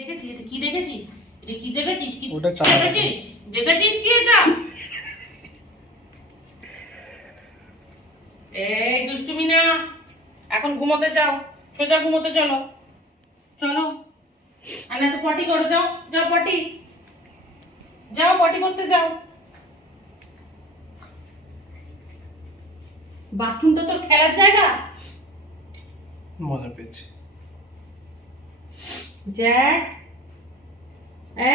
দেখেছিস এটা কি দেখেছিস? এটা কি দেখেছিস? কি ওটা দেখেছিস? দেখেছিস কি এটা? এই দুষ্টুমি না, এখন ঘুমোতে যাও, সোজা ঘুমোতে চলো, চলো। আর না তো পটি করো, যাও যাও পটি, যাও পটি করতে যাও। বাথরুমটা তোর খেলার জায়গা? মজা পেয়েছে। জ্যাক,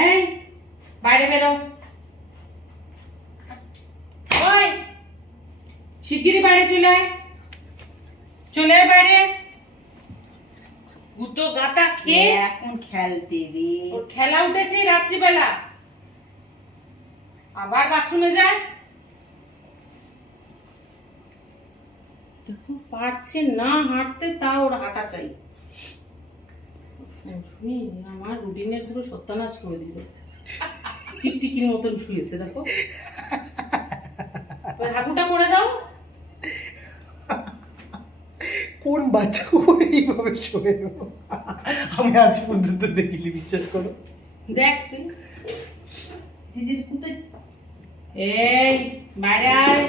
এই বাইরে বেরো, ওই শিগগিরই বাইরে চলে আয়, চলে আয় বাইরে। গুতো গাতা খেয়ে এখন খেলতে রে। ওর খেলা উঠেছে রাত্রিবেলা, আবার বাথরুমে যায়। দেখো পারছে না হাঁটতে, তাও ওর হাঁটা চাই। শুনি আমার রুটিনের পুরো সত্যানাশ করে দিল। টিকটিকির মতন শুয়েছে দেখো। এবার হাঁটুটা করে দাও। কোন বাচ্চা এইভাবে শোয়ে? আমি আজ পর্যন্ত দেখিনি, বিশ্বাস করো। দেখ তুই দিদির কুতে, এই বাইরে আয়,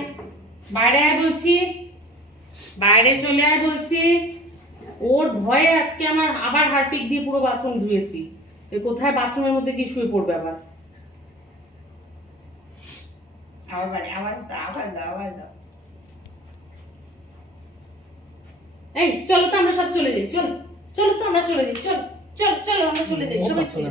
বাইরে আয় বলছি, বাইরে চলে আয় বলছি। ওর ভয়ে আজকে আমার আবার হারপিক দিয়ে পুরো বাথরুম ধুয়েছি। এ কোথায় বাথরুমের মধ্যে কি শুয়ে পড়বে আবার? আবার বাড়ি, আবার দাও, আবার দাও। এই চলো তো আমরা সব চলে যাই, চলো চলো তো আমরা চলে যাই, চলো চলো চলো আমরা চলে যাই, সবাই চলে যাই।